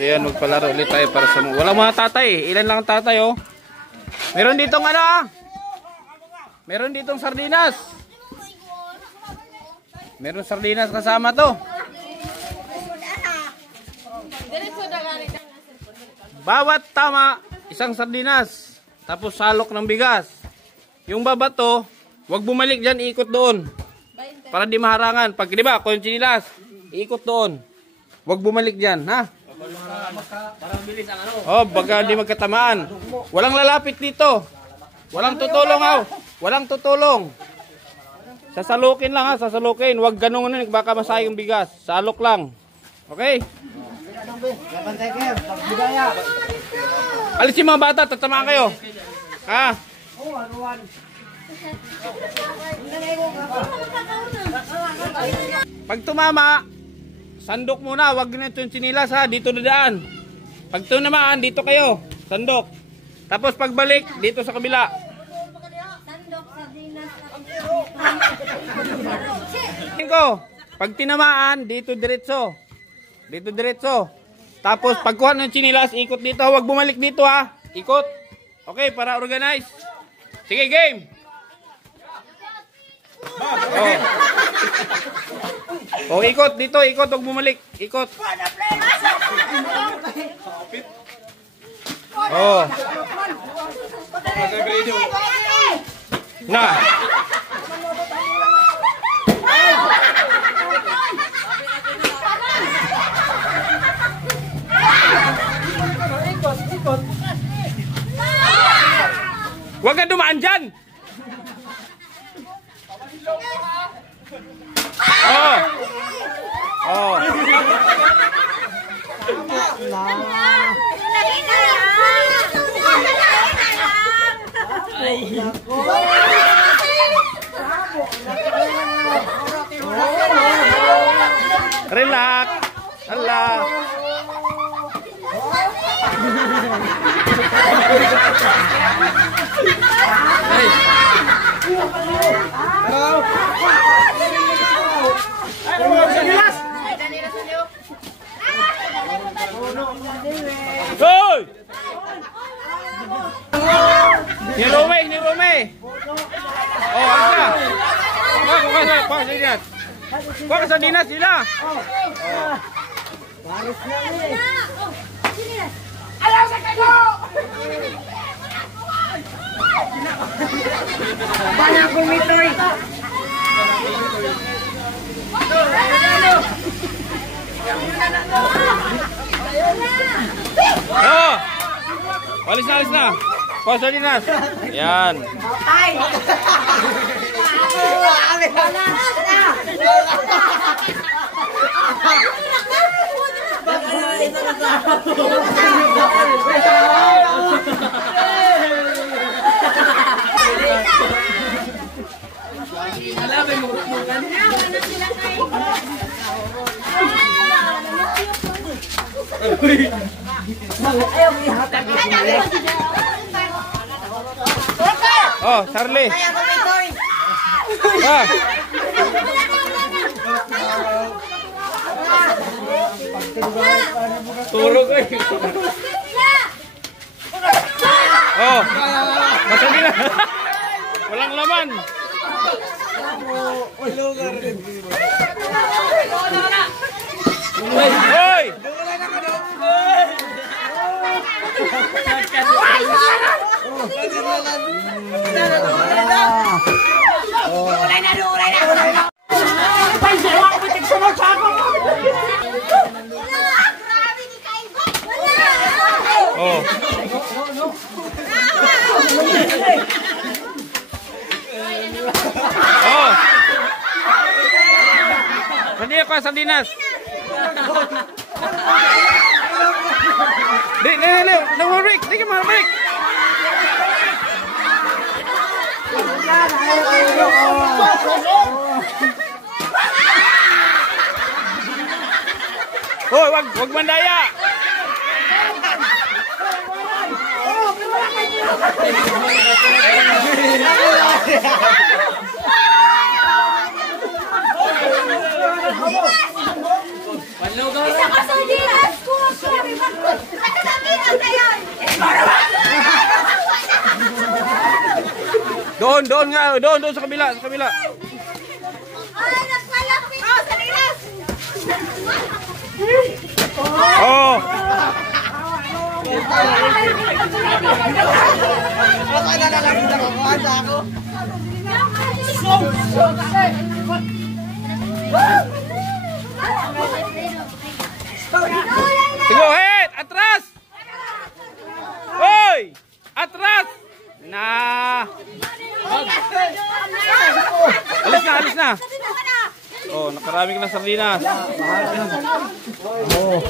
So yan, magpalaro ulit tayo para sa mga... Walang mga tatay. Ilan lang ang tatay, oh. Meron ditong ano, ah. Meron ditong sardinas. Meron sardinas kasama to. Bawat tama, isang sardinas. Tapos salok ng bigas. Yung babato, wag bumalik dyan, ikot doon. Para di maharangan. Pag, di ba, kung chinilas, ikot doon. Wag bumalik dyan, ha? Para mabilis ang ano. Oh, baga di magkatamaan. Walang lalapit dito. Walang tutulong, ha? Walang tutulong. Sasalukin lang, ha? Sasalukin. Wag ganun, baka masayang bigas. Salok lang. Okay? Alis yung mga bata, tatamaan kayo. Ha? Pag tumama, sandok muna, wag na ito yung sinilas, ha, dito dadaan. Pag tumamaan, dito kayo, sandok. Tapos pagbalik, dito sa kabila. Pag tinamaan, dito diretso. Dito diretso. Tapos pagkuha ng sinilas, ikot dito, wag bumalik dito, ha. Ikot. Okay, para organize. Sige, game. Oh, ikot dito, ikot, huwag bumalik. Ikot. Oh. Na. Huwag ka dumaan dyan. Oh. Oh. Relax. Allah. Hey. Hello. Hoy! Ni Rome. Oh, ano? Kuha ka sa dinas sila. Baris na eh. Ayaw sa kayo! Banyak kumitoy. Oh! Alis na. Kuha sa dinas. Yan. Ay! Oh, Charlie. Ah. Tulog eh. Oh. Masali na. Walang laman. Hoy! Oh. Oh. Hindi ako sa dinas. Di, nag-break. Di ka mag-break. Hoy, wag mandaya. Isa ka sa dinas ko. Doon nga. Doon sa kabila. Sa kabila. Ay, nagpalapit. Oh, salinas. Oh. Sige, hit! Atras! Hoy! Atras! Na! Alis na! Oh, nakarami ka ng sardinas. Oh.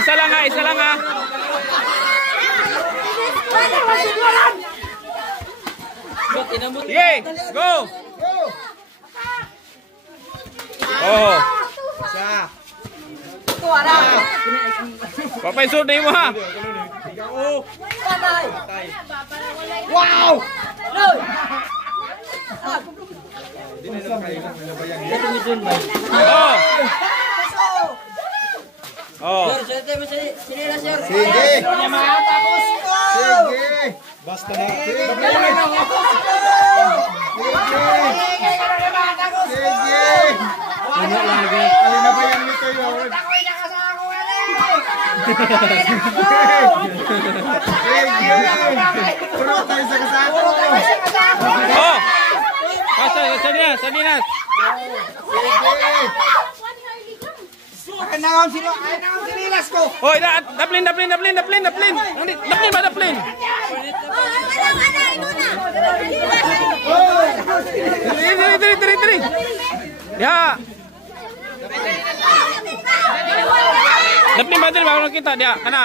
Isa lang ha. Sige, go! Oh. Papay sud na mo ha. Wow! Oh. Sige. Basta na. Sige. Ano na ba yan nito yun? Puro tayo sa kasako. Oh. Sardinas. Ay na ang sinilas ko. Hoy, daplin. Daplin ba daplin? Diri. Ya. Daplin ba diri ba kita dia kana.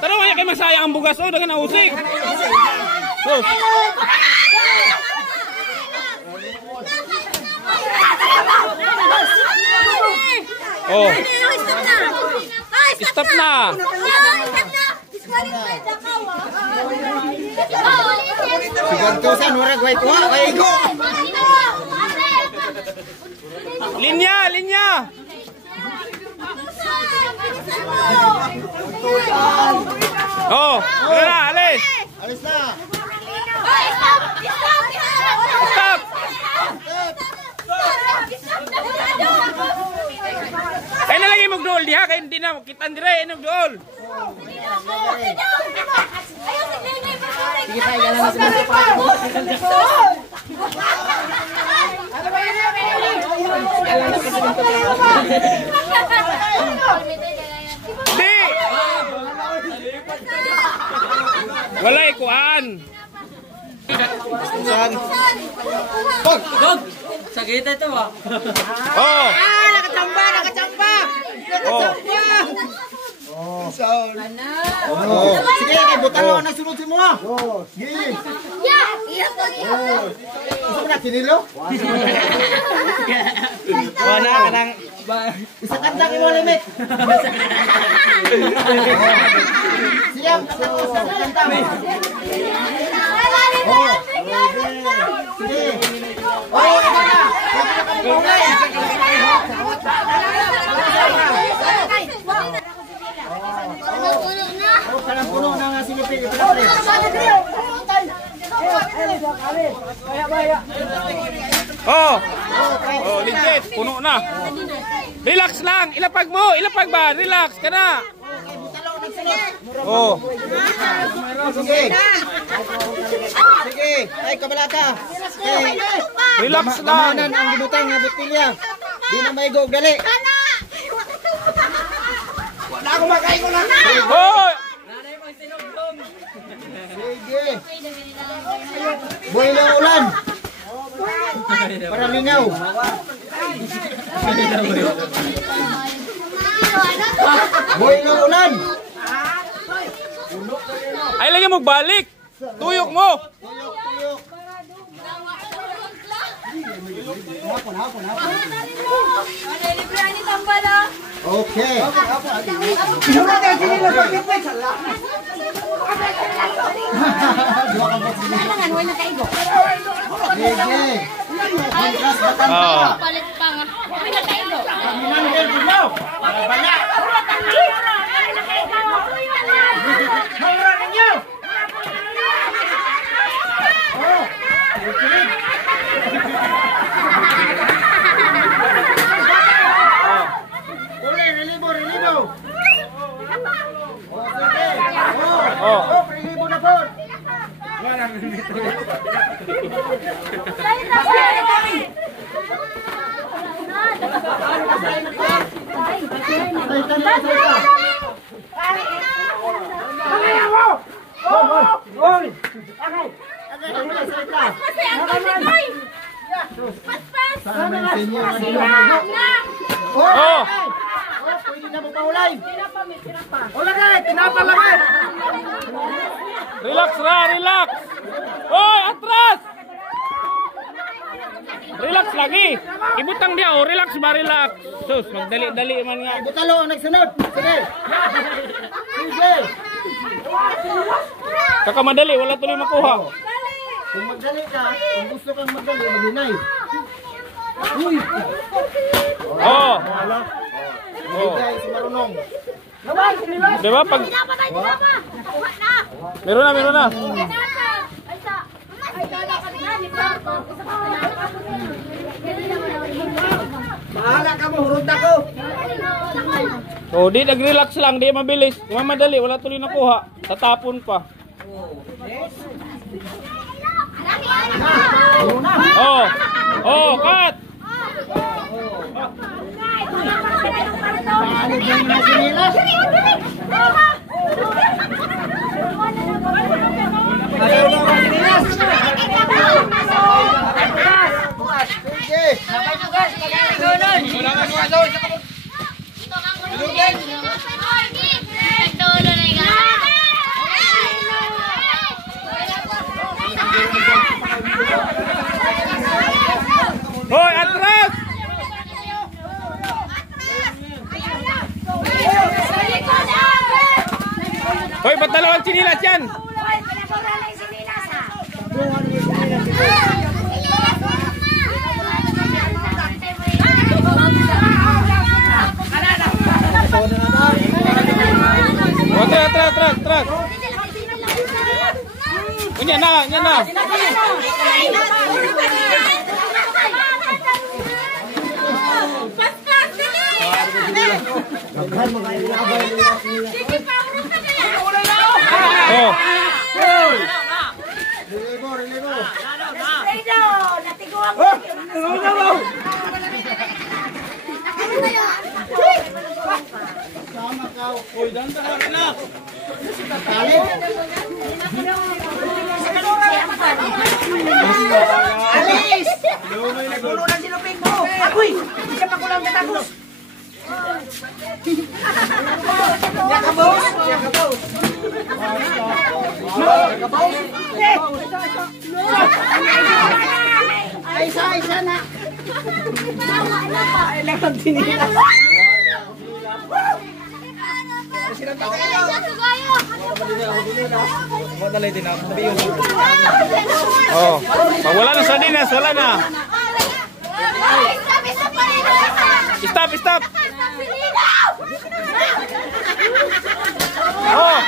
Tarong ya kay masayang ang bugas oh dengan usik. Oh. Oh. Stop na. Sigantusan ora gway ko. Ay go. Linya. Oh, alis. Alis na. Stop. Kaya na lagi magdool diha kaya hindi na kita dire magdool. Sige tayo lang Di. Walay kuan. Gog. Sakit ito ba? Oh. nakachamba. Oh. Sige, kay butalo na sunod mo. Sige. Gusto mo na kinilo? Wala ka nang Isa kanta kay mo limit. Sige, kanta mo. Sige. Oh, ito na. Parang puno na nga sinipin. Oh. Oh, legit. Puno na. Relax lang. Ilapag ba? Relax ka na. Oh. Sige. Sige. Ay, kabalaka. Relax lang. Kamanan ang gibutang nga botilya. Di na may gog dali. Wala akong makain ko na. Hoy. Sige. Buhay ng ulan. Para lingaw. Buhay ng ulan. Ay lagi mo balik. Tuyok mo. Tuyok. Hapon, hapon, hapon. Libre ni tambal ah. Okay. Kailangan wala kaigo. Sige. Kontras batan Oh. pa. Palit pa nga. Wala kaigo. Uli, relibo, relibo. Oh. Relibo na po. Oh. Pwede na mo paulay. Wala ka, tinapa lang eh. Relax ra, relax. Hoy, atras. Relax lagi. Ibutang dia, oh, relax ba, relax. Sus, magdali-dali man nga. Butalo, nagsunod. Sige. Sige. Kakamadali, wala tuloy makuha. Kung magdali ka, kung gusto kang magdali, maghinay. Uy! Oh. Oh. Guys, marunong. Di ba pag Tinapa tayo, tinapa. Nakuha na. meron na, meron na. Bahala ka mo, hurot ako. Oh, di nag-relax lang, di mabilis. Mamadali, wala tuloy nakuha. Tatapon pa. Oh. Oh, cut. Paano dyan na sinilas? Ayaw na mga sinilas. Sige. Hoy, atras. Hoy, ba't dalawang sinilas yan? Atras. Yan na. Oh. Relibo. Sama ka. Hoy, dandahan na. Talit. Alis! Nagulo na sinupin mo. Ako'y! Hindi siya pakulang katapos. Yakabos! Isa na. Lekang tinila. Oh. Pag wala na sardinas, wala na. Stop. Oh.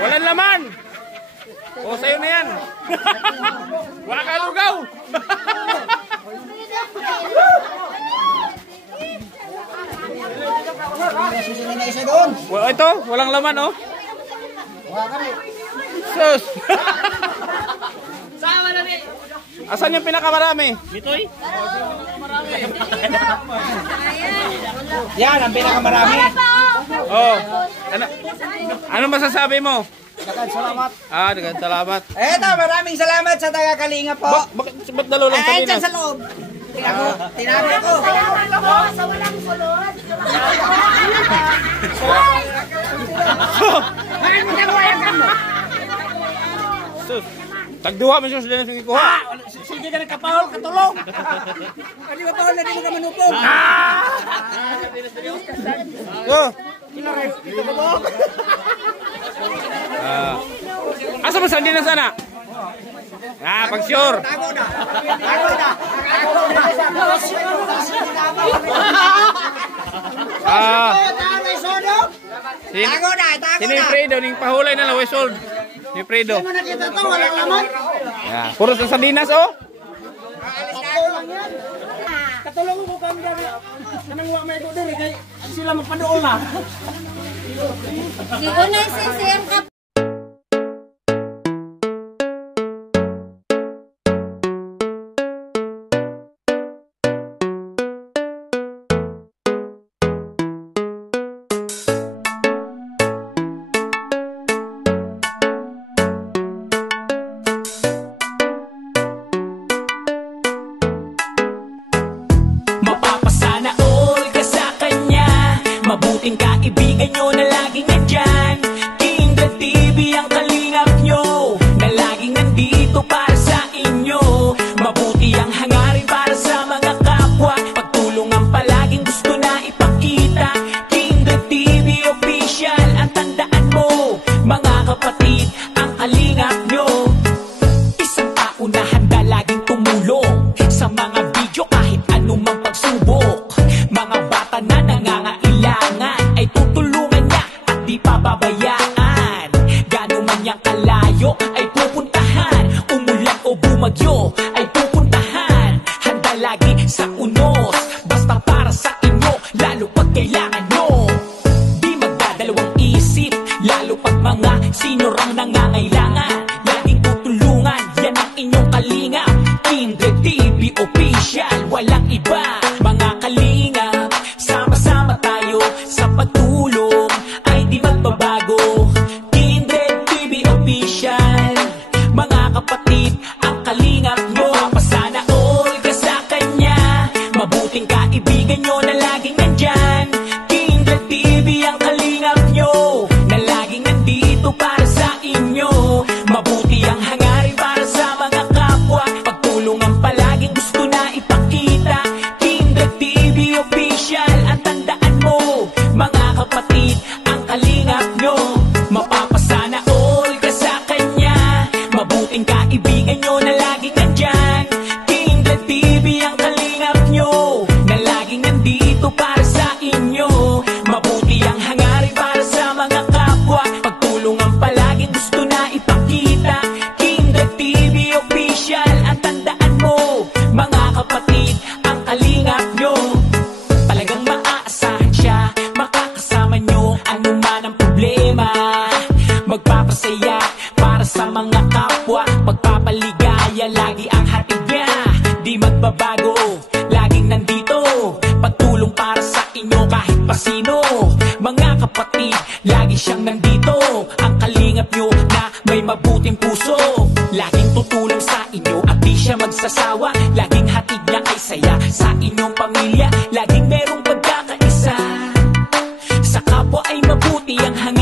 Walang laman. Oh, sa'yo na yan. Wala ka lugaw. Susunod na isa doon. Ito, walang laman, oh. Wala ka rin. Sus. Asan yung pinakamarami? Yan ang pinakamarami. Oh. Ano masasabi mo? Dagan salamat. Dagan salamat. Eto, maraming salamat sa taga-Kalinga po. Ba't dalaw lang Dyan sardinas? sa loob. Tinabi ko. Sa walang sulod. Tagduha man siya sa dinas yung ikuha. Sige ka nagkapahol, katulong. Hindi ba pahol na di mo ka manupong? Yo. Kinaray, dito ba mo? Asa mo sa dinas sana? Pag sure. Tago na. Tago na. Tago na, tago Sino yung na. Fredo? Ning pahulay na lang, sold. Ni Fredo. Ano nakita to? Walang laman. Puro sa sardinas, oh. Katulong mo kami dali. Kanang wa may doon kay sila magpaduol na. Di ko na sisiyang ka. Mapapasana all ka sa kanya. Mabuting kaibigan nyo na laging nandyan. Kindred TV ang kalingap nyo, na laging nandito para sa inyo. Mabuti ang hangarin para sa mga kapwa, pagtulong ang palaging gusto na ipakita. Kindred TV official ang tandaan mo, mga kapatid, ang kalingap nyo. Isang tao na handa laging tumulong sa mga video kahit anumang pagsubok. Mga bata na nangangailangan ay tutulungan niya at di pababayaan. Gano'n man niyang kalayo ay pupuntahan, umulan o bumagyo ay pupuntahan. Handa lagi sa unos, basta para sa inyo, lalo pag kailangan nyo. Di magdadalawang isip, lalo pag mga sinurang nangangailangan. Laging tutulungan, yan ang inyong kalingap. Kindred TV official, walang iba. Mga kalingap, sama-sama tayo sa pagtulong, ay di magbabago. Kindred TV official, mga kapatid, ang kalingap nyo. Mapasana all ka sa kanya. Mabuting kaibigan nyo na laging nandyan. Kindred TV ang kalingap nyo, na laging nandito para sa inyo. Mabuti ang hangarin para sa mga kapwa, pagtulong ang palaging gusto na ipakita. Kindred TV official ang tandaan mo, mga kapatid, ang kalingap nyo. Mapapasana all ka sa kanya. Mabuting kaibigan nyo na laging nandyan. Kindred TV ang kalingap nyo, na laging nandito para sa inyo. Mabuti ang hangarin para sa mga kapwa, pagtulong ang palaging gusto na ipakita. Kindred TV official ang tandaan mo, mga kapatid, ang kalingap nyo. Talagang maaasahan siya, makakasama nyo anuman ang problema. Magpapasaya para sa mga kapwa, magpapaligaya, lagi ang hatid niya. Di magbabago, laging nandito, pagtulong para sa inyo kahit pa sino. Mga kapatid, lagi siyang nandito, ang kalingap nyo na may mabuting puso. Laging tutulong sa inyo at di siya magsasawa. Laging hatid niya ay saya sa inyong pamilya. Laging merong pagkakaisa, sa kapwa ay mabuti ang hangin.